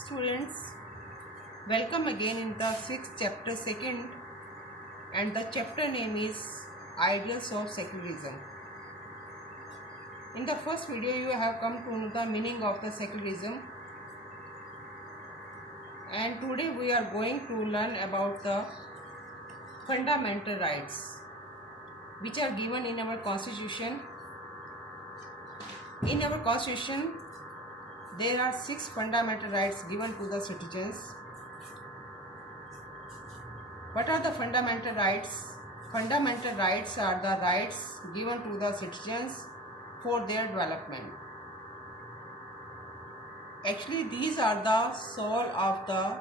Students, welcome again in the 6th chapter 2nd, and the chapter name is Ideals of Secularism. In the first video you have come to know the meaning of the secularism, and today we are going to learn about the fundamental rights which are given in our constitution. In our constitution there are 6 fundamental rights given to the citizens. What are the fundamental rights? Fundamental rights are the rights given to the citizens for their development. Actually, these are the soul of the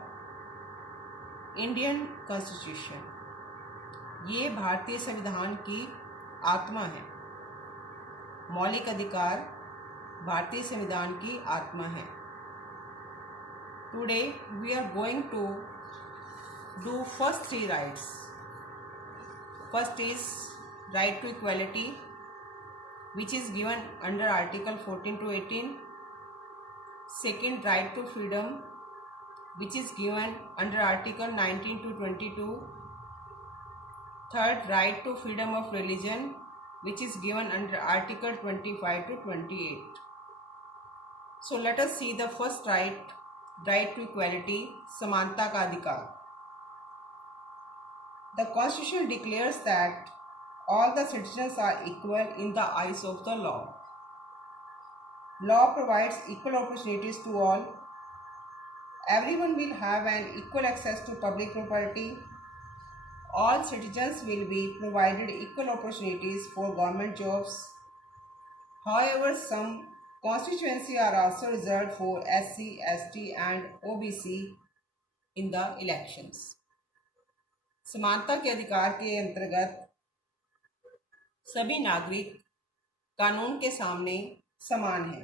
Indian Constitution. ये भारतीय संविधान की आत्मा है. मौलिक अधिकार भारतीय संविधान की आत्मा है. Today we are going to do first 3 rights. First is right to equality, which is given under Article 14 to 18. Second, right to freedom, which is given under Article 19 to 22. Third, right to freedom of religion, which is given under Article 25 to 28. So let us see the first right, right to equality, समानता का अधिकार. The Constitution declares that all the citizens are equal in the eyes of the law. Law provides equal opportunities to all. Everyone will have an equal access to public property. All citizens will be provided equal opportunities for government jobs. However, some constituencies are also reserved for SC, ST and OBC in the elections. समानता के अधिकार के अंतर्गत सभी नागरिक कानून के सामने समान हैं.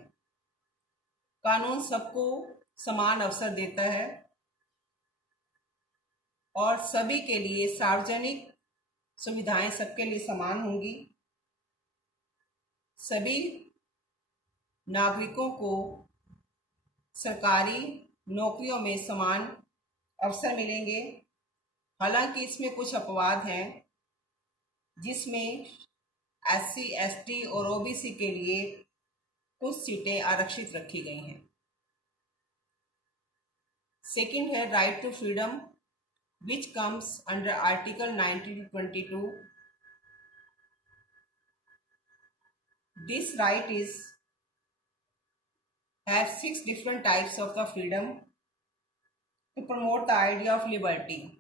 कानून सबको समान अवसर देता है और सभी के लिए सार्वजनिक सुविधाएं सबके लिए समान होंगी. सभी नागरिकों को सरकारी नौकरियों में समान अवसर मिलेंगे. हालांकि इसमें कुछ अपवाद हैं जिसमें SC, ST और OBC के लिए कुछ सीटें आरक्षित रखी गई हैं. सेकंड है right to freedom, which comes under Article 19 to 22. This right have 6 different types of the freedom to promote the idea of liberty.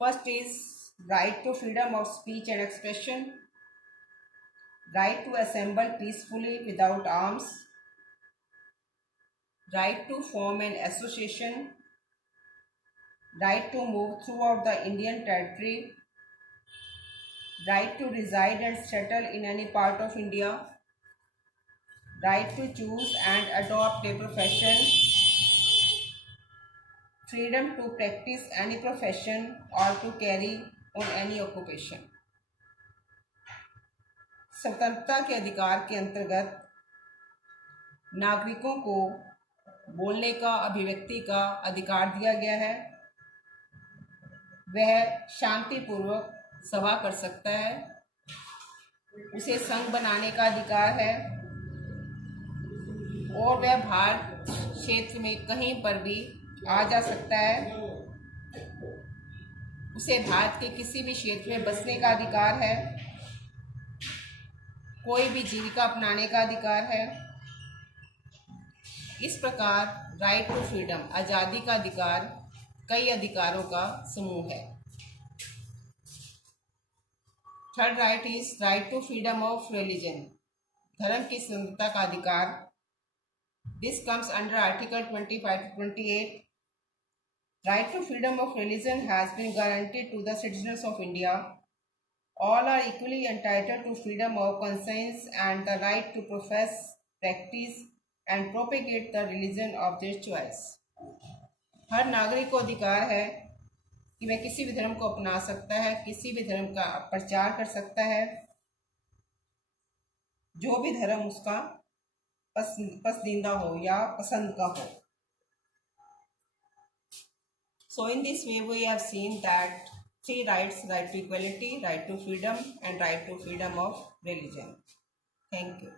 First is right to freedom of speech and expression, right to assemble peacefully without arms, right to form an association, right to move throughout the Indian territory, right to reside and settle in any part of India, right to choose and adopt a profession, freedom to practice any profession or to carry on any occupation. स्वतंत्रता के अधिकार के अंतर्गत नागरिकों को बोलने का, अभिव्यक्ति का अधिकार दिया गया है. वह शांतिपूर्वक सभा कर सकता है. उसे संघ बनाने का अधिकार है और वह भारत क्षेत्र में कहीं पर भी आ जा सकता है. उसे भारत के किसी भी क्षेत्र में बसने का अधिकार है. कोई भी जीविका अपनाने का अधिकार है. इस प्रकार राइट टू फ्रीडम, आज़ादी का अधिकार, कई अधिकारों का समूह है. Third right is right to freedom of religion, धर्म की स्वतंत्रता का अधिकार. This comes under article 25 to 28. Right to freedom of religion has been guaranteed to the citizens of India. All are equally entitled to freedom of conscience and the right to profess, practice and propagate the religion of their choice. हर नागरिक को अधिकार है कि वह किसी भी धर्म को अपना सकता है, किसी भी धर्म का प्रचार कर सकता है, जो भी धर्म उसका पसंदीदा हो या पसंद का हो. So in this way we have seen that three rights: right to equality, right to freedom, and right to freedom of religion. Thank you.